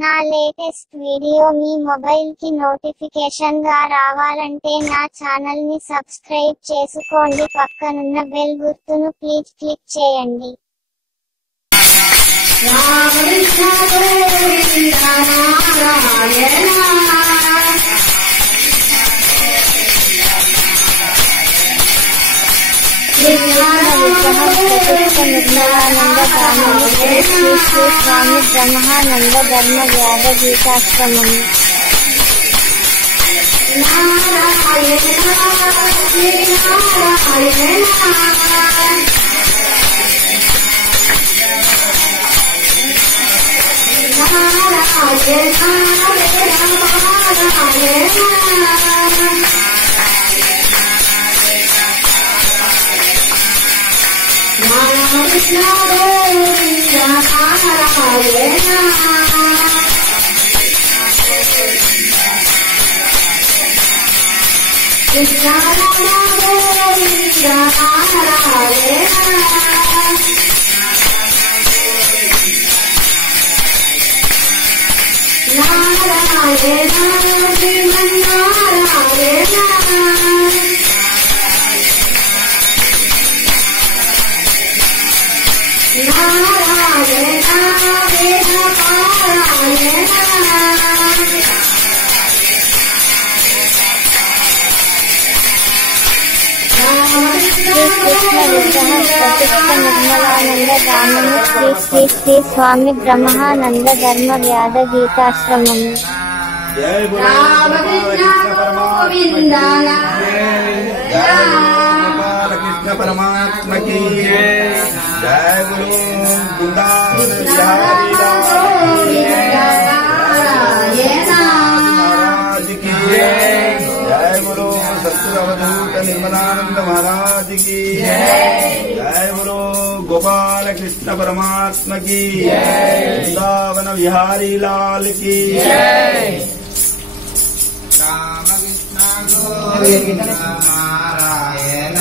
నా latest video మీ mobile కి notification గా రావాలంటే నా ఛానల్ ని సబ్స్క్రైబ్ చేసుకోండి, పక్కనున్న బెల్ గుర్తును ప్లీజ్ క్లిక్ చేయండి. నిర్మలానంద గానము శ్రీ స్వామి బ్రహ్మానంద ధర్మ వ్యాద గీతాశ్రమము. నిర్మలానంద గానము శ్రీ స్వామి బ్రహ్మానంద ధర్మ వ్యాద గీతాశ్రమము. కృష్ణ పరమాత్మ की जय गुरु वृंदावन महाराज की जय गुरु सतगुरु अवधूत निर्मलानंद महाराज की जय गुरु गोपाल कृष्ण परमात्मा की वृंदावन विहारी लाल की राम कृष्ण नारायण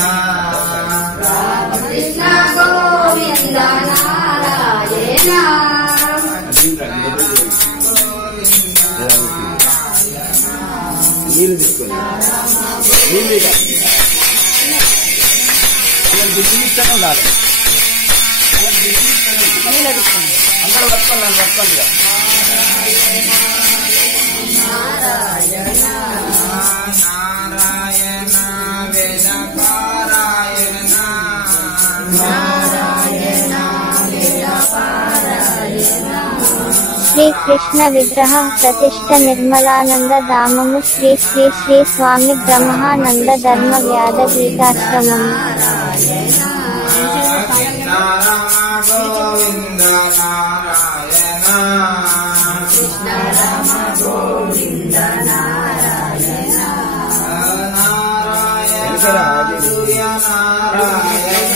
राम कृष्ण गोविंद नारायण నీళ్ళు తీసుకోండి. నీళ్ళు ఇస్తాను కాదు, అందరూ వస్తాను వస్తాను. నారాయణ నారాయణ వేద పారాయణ నారాయణ వేద పారాయణ. శ్రీ కృష్ణ విగ్రహం ప్రతిష్ఠ నిర్మలానంద ధామము శ్రీ స్వామి బ్రహ్మానంద ధర్మ వ్యాద గీతాశ్రమము. గోవింద నారాయణ కృష్ణ రామ గోవింద నారాయణ నారాయణ సూర్య నారాయణ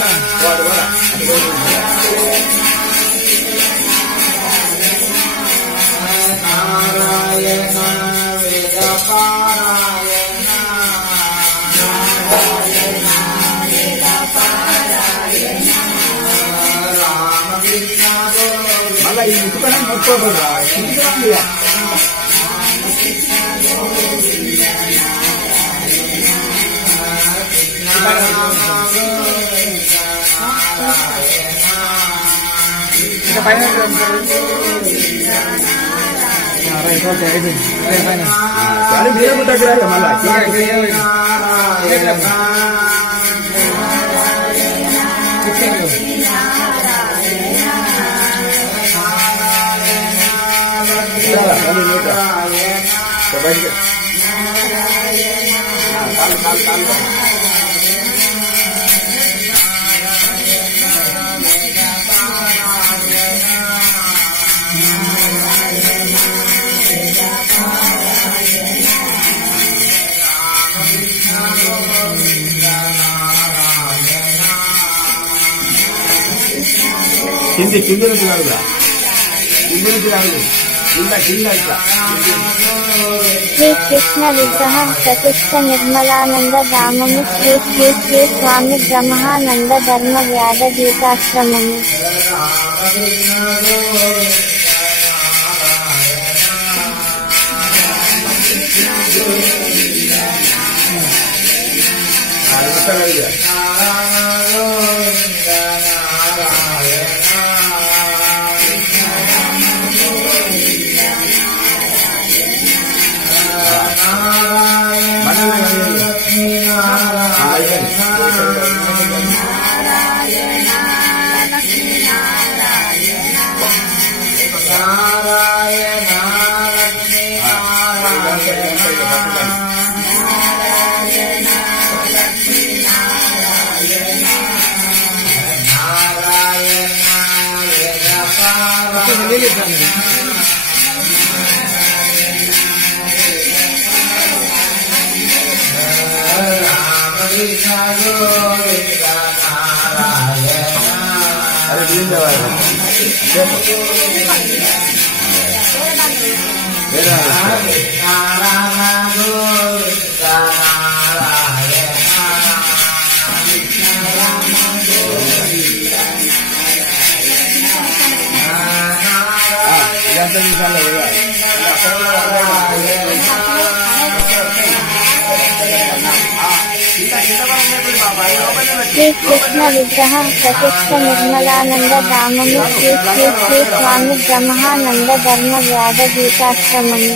నారాయణ వేద పారాయణ నారాయణ వేద పారాయణ రామకృష్ణ మళ్ళీ ఈ ఇంటికన్నా మొత్తుకోకుండా ఇంటికి కానీ మీరు దగ్గర మళ్ళా కింది కింది నుంచి కాదుగా, కింది నుంచి కాదు, కింద కింద ఇట్లా. శ్రీ కృష్ణ విగ్రహం ప్రతిష్ఠ నిర్మలానంద ధామము శ్రీ స్వామి బ్రహ్మానంద ధర్మ వ్యాద గీతాశ్రమము. శ్రీకృష్ణ విగ్రహ ప్రతిష్ఠ నిర్మలానంద ధామము శ్రీ శ్రీ శ్రీ స్వామి బ్రహ్మానంద ధర్మ వ్యాధ గీతాశ్రమము.